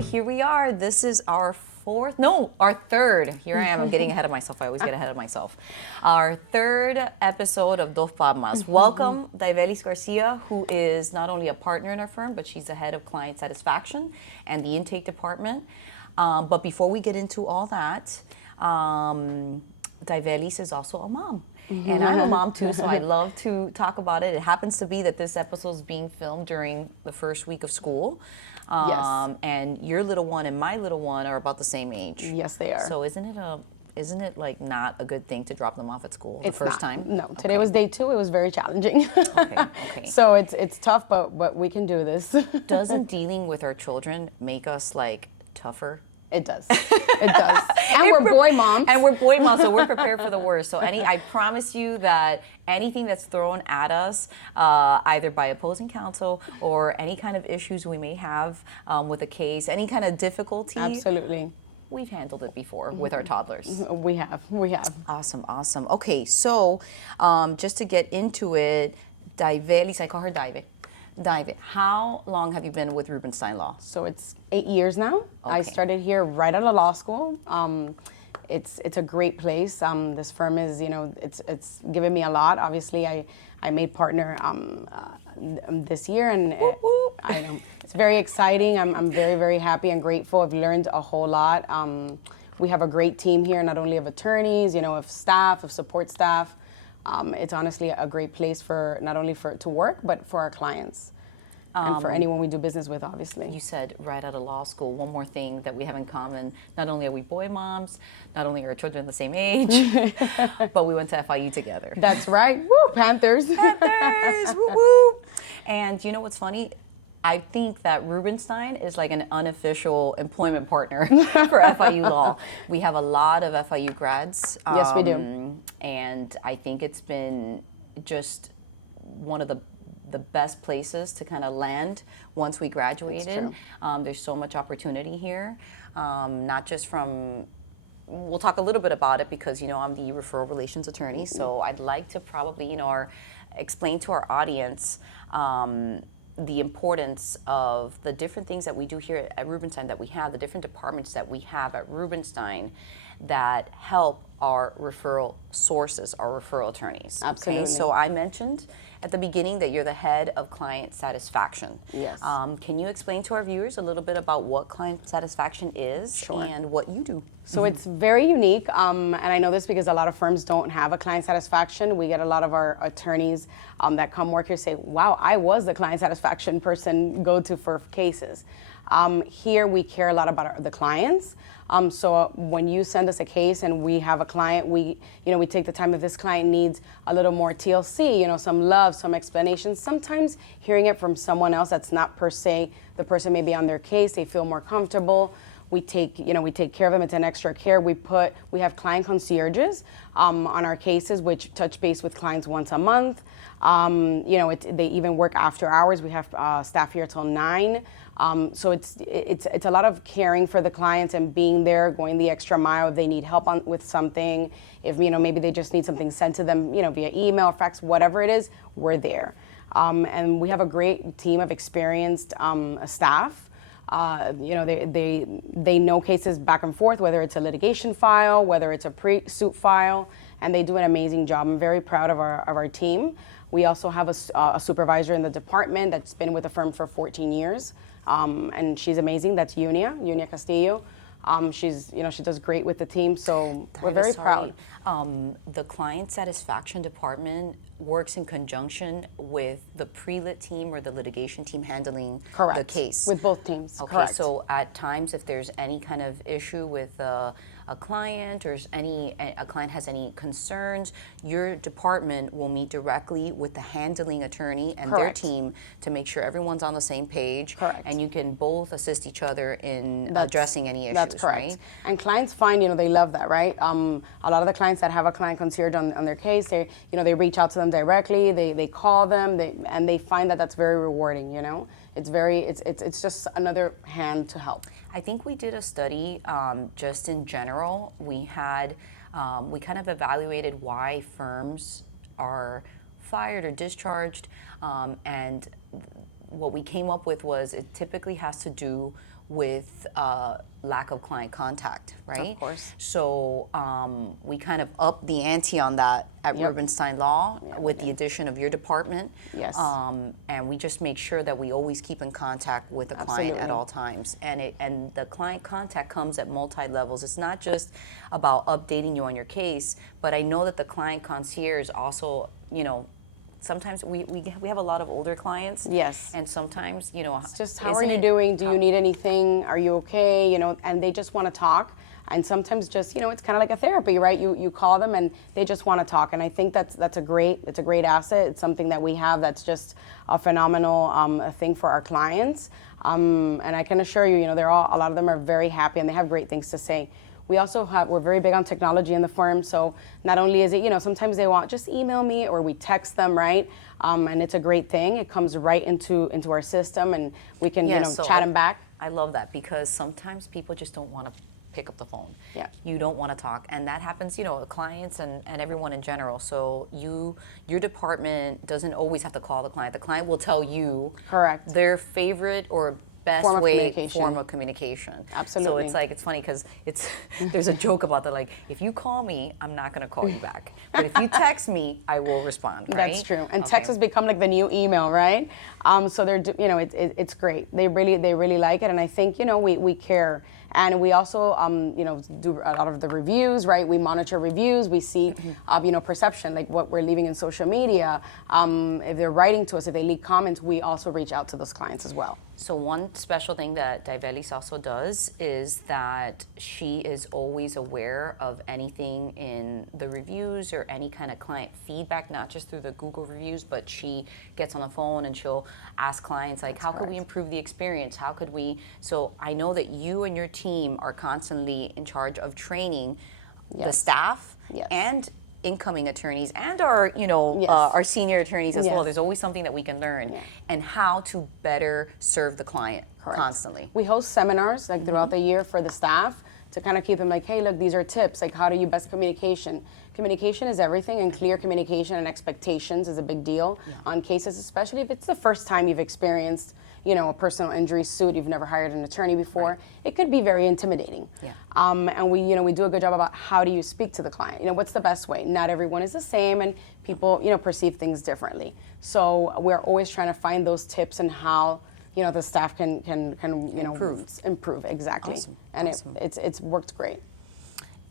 right, here we are. This is our our third. Here I am. I'm getting ahead of myself. I always get ahead of myself. Our third episode of Dos Palmas. Welcome, Daivelis Garcia, who is not only a partner in our firm, but she's the head of client satisfaction and the intake department. But before we get into all that, Daivelis is also a mom. And I'm a mom too, so I love to talk about it. It happens to be that this episode is being filmed during the first week of school. Yes. And your little one and my little one are about the same age. Yes, they are. So isn't it like not a good thing to drop them off at school the first time? No, today was day 2. It was very challenging. Okay. So it's tough, but we can do this. Doesn't dealing with our children make us like tougher? It does. It does. And we're boy moms. And we're boy moms, so we're prepared for the worst. So I promise you that anything that's thrown at us, either by opposing counsel or any kind of issues we may have with a case, any kind of difficulty. Absolutely. We've handled it before with our toddlers. We have. Awesome. Okay, so just to get into it, Daivelis, I call her Daive. Daive, how long have you been with Rubenstein Law? So it's 8 years now. Okay. I started here right out of law school. It's a great place. This firm is, it's given me a lot. Obviously, I made partner this year, and I know it's very exciting. I'm very, very happy and grateful. I've learned a whole lot. We have a great team here, not only of attorneys, of staff, of support staff. It's honestly a great place for not only to work, but for our clients and for anyone we do business with, obviously. You said right out of law school. One more thing that we have in common, not only are we boy moms, not only are our children the same age, but we went to FIU together. That's right. Woo, Panthers. Panthers, woo woo. And you know what's funny? I think that Rubenstein is like an unofficial employment partner for FIU Law. We have a lot of FIU grads. Yes, we do. And I think it's been just one of the best places to kind of land once we graduated. There's so much opportunity here, not just from, we'll talk a little bit about it because, I'm the referral relations attorney. So I'd like to probably, explain to our audience the importance of the different things that we do here at Rubenstein, that we have, the different departments that we have at Rubenstein that help our referral sources, our referral attorneys. Absolutely. Okay? So I mentioned at the beginning that you're the head of client satisfaction. Yes. Can you explain to our viewers a little bit about what client satisfaction is and what you do? So it's very unique, and I know this because a lot of firms don't have a client satisfaction. We get a lot of our attorneys that come work here say, wow, I was the client satisfaction person go-to for cases. Here we care a lot about the clients. So when you send us a case and we have a client, we take the time if this client needs a little more TLC, some love, some explanation. Sometimes hearing it from someone else that's not per se the person maybe on their case, they feel more comfortable. We take care of them. It's an extra care. We have client concierges on our cases, which touch base with clients once a month. They even work after hours. We have staff here till 9. So it's a lot of caring for the clients and being there, going the extra mile if they need help with something. If maybe they just need something sent to them, via email, fax, whatever it is, we're there. And we have a great team of experienced staff. They know cases back and forth, whether it's a litigation file, whether it's a pre-suit file, and they do an amazing job. I'm very proud of our team. We also have a supervisor in the department that's been with the firm for 14 years, and she's amazing. That's Unia Castillo. She does great with the team, so we're very proud. The client satisfaction department works in conjunction with the pre-lit team or the litigation team handling the case. With both teams. Okay, correct. So at times, if there's any kind of issue with a client or a client has any concerns, your department will meet directly with the handling attorney and their team to make sure everyone's on the same page. Correct. And you can both assist each other in addressing any issues. That's correct. Right? And clients find, they love that, right? A lot of the clients that have a client concierge on their case, they reach out to them directly, they call them, and they find that that's very rewarding, It's just another hand to help. I think we did a study just in general. We kind of evaluated why firms are fired or discharged, and what we came up with was it typically has to do with lack of client contact, right? Of course. So we kind of upped the ante on that at Rubenstein Law with the addition of your department. Yes. And we just make sure that we always keep in contact with the client at all times. And the client contact comes at multi-levels. It's not just about updating you on your case, but I know that the client concierge also, sometimes we have a lot of older clients. Yes. And sometimes, It's just, how are you doing? Do you need anything? Are you okay? And they just want to talk. And sometimes just, it's kind of like a therapy, right? You call them and they just want to talk. And I think it's a great asset. It's something that we have that's just a phenomenal thing for our clients. And I can assure you, a lot of them are very happy and they have great things to say. We're very big on technology in the firm, so not only is it, sometimes they want, just email me, or we text them, right? And it's a great thing. It comes right into our system, and we can, chat them back. I love that, because sometimes people just don't want to pick up the phone. Yeah. You don't want to talk, and that happens, clients and everyone in general. So your department doesn't always have to call the client. The client will tell you Correct. their favorite or best form of communication. Absolutely. So it's funny because there's a joke about that, like, if you call me, I'm not going to call you back. But if you text me, I will respond, right? That's true. And text has become like the new email, right? So it's great. They really like it, and I think, we care. And we also, do a lot of the reviews, right? We monitor reviews. We see, perception, like what we're leaving in social media. If they're writing to us, if they leave comments, we also reach out to those clients as well. So one special thing that Daivelis also does is that she is always aware of anything in the reviews or any kind of client feedback, not just through the Google reviews, but she gets on the phone and she'll ask clients, like, how could we improve the experience? How could we? So I know that you and your team are constantly in charge of training the staff and incoming attorneys and our our senior attorneys as well. There's always something that we can learn and how to better serve the client constantly. We host seminars like throughout the year for the staff to kind of keep them like, hey, look, these are tips, like how do you best communication. Communication is everything, and clear communication and expectations is a big deal on cases, especially if it's the first time you've experienced a personal injury suit, you've never hired an attorney before. It could be very intimidating. And we do a good job about how do you speak to the client. What's the best way? Not everyone is the same, and people perceive things differently. So we're always trying to find those tips and how the staff can improve exactly. Awesome. And it's worked great.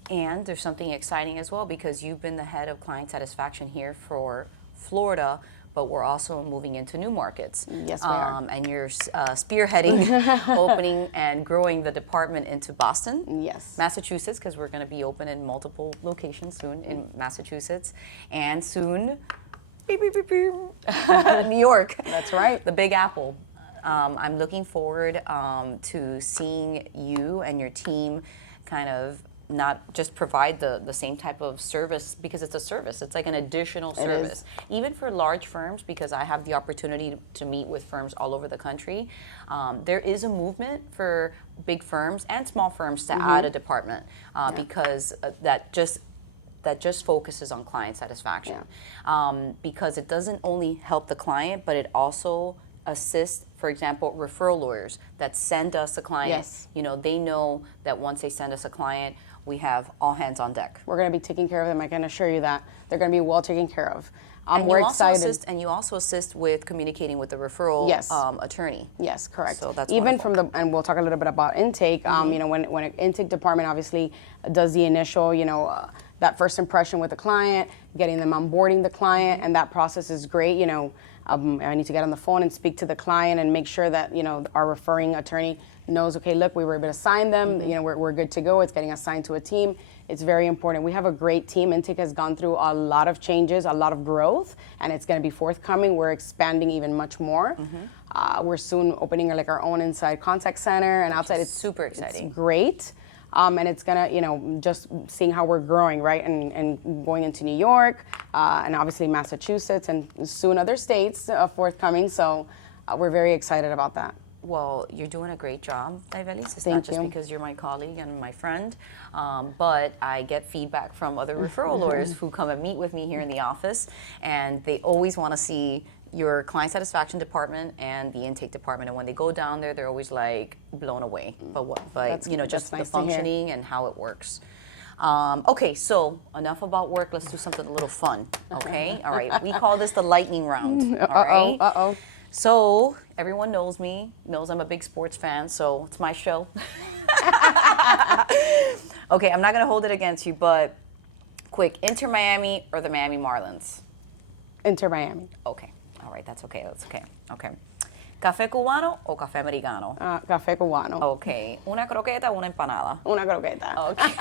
And there's something exciting as well, because you've been the head of client satisfaction here for Florida, but we're also moving into new markets. Yes, we are. And you're spearheading opening and growing the department into Boston, Massachusetts, because we're going to be open in multiple locations soon in Massachusetts, and soon, New York. That's right. The Big Apple. I'm looking forward to seeing you and your team kind of not just provide the same type of service, because it's a service. It's like an additional service. Even for large firms, because I have the opportunity to meet with firms all over the country, there is a movement for big firms and small firms to add a department because that just focuses on client satisfaction. Because it doesn't only help the client, but it also assists, for example, referral lawyers that send us a client. They know that once they send us a client, we have all hands on deck. We're going to be taking care of them. I can assure you that they're going to be well taken care of. We're excited. And you also assist with communicating with the referral attorney. Yes, correct. So that's even wonderful. and we'll talk a little bit about intake. When an intake department obviously does the initial, that first impression with the client, getting them onboarding the client, and that process is great. I need to get on the phone and speak to the client and make sure that our referring attorney knows, okay, look, we were able to assign them, we're good to go. It's getting assigned to a team. It's very important. We have a great team. Intake has gone through a lot of changes, a lot of growth, and it's going to be forthcoming. We're expanding even much more. We're soon opening our own inside contact center, and outside it's super exciting. It's great. And it's gonna, just seeing how we're growing, right, and going into New York, and obviously Massachusetts, and soon other states forthcoming. So we're very excited about that. Well, you're doing a great job, Daivelis. It's Thank not just you. because you're my colleague and my friend, but I get feedback from other referral lawyers who come and meet with me here in the office, and they always want to see your client satisfaction department and the intake department, and when they go down there, they're always like blown away by just that's the nice to hear. functioning and how it works. Okay, so enough about work. Let's do something a little fun. Okay, all right. We call this the lightning round. All right. Uh-oh. So everyone knows me, knows I'm a big sports fan. So it's my show. Okay, I'm not gonna hold it against you, but quick: Inter Miami or the Miami Marlins? Inter Miami. Okay. All right, that's okay. That's okay. Okay. ¿Café cubano o café americano? Café cubano. Okay. ¿Una croqueta o una empanada? Una croqueta. Okay.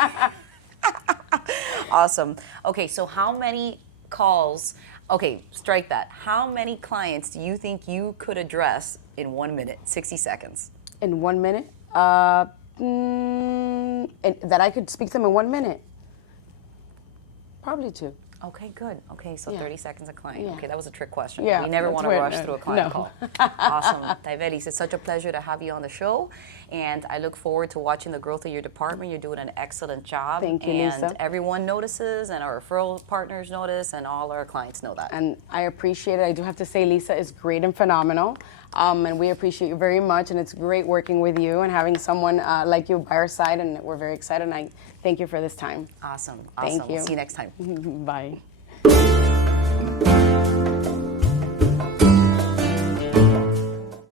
Awesome. Okay, so how many calls, okay, strike that. How many clients do you think you could address in 1 minute, 60 seconds? In 1 minute? That I could speak to them in 1 minute? Probably 2. Okay, good. Okay, so Yeah. 30 seconds a client. Yeah. Okay, that was a trick question. Yeah, We never that's want to weird. rush through a client No. call. Awesome. Taivelis, it's such a pleasure to have you on the show, and I look forward to watching the growth of your department. You're doing an excellent job. Thank you, and Lisa. everyone notices, and our referral partners notice, and all our clients know that. And I appreciate it. I do have to say, Lisa is great and phenomenal. And we appreciate you very much. And it's great working with you and having someone like you by our side. And we're very excited. And I thank you for this time. Awesome. Thank Awesome. you. We'll see you next time. Bye.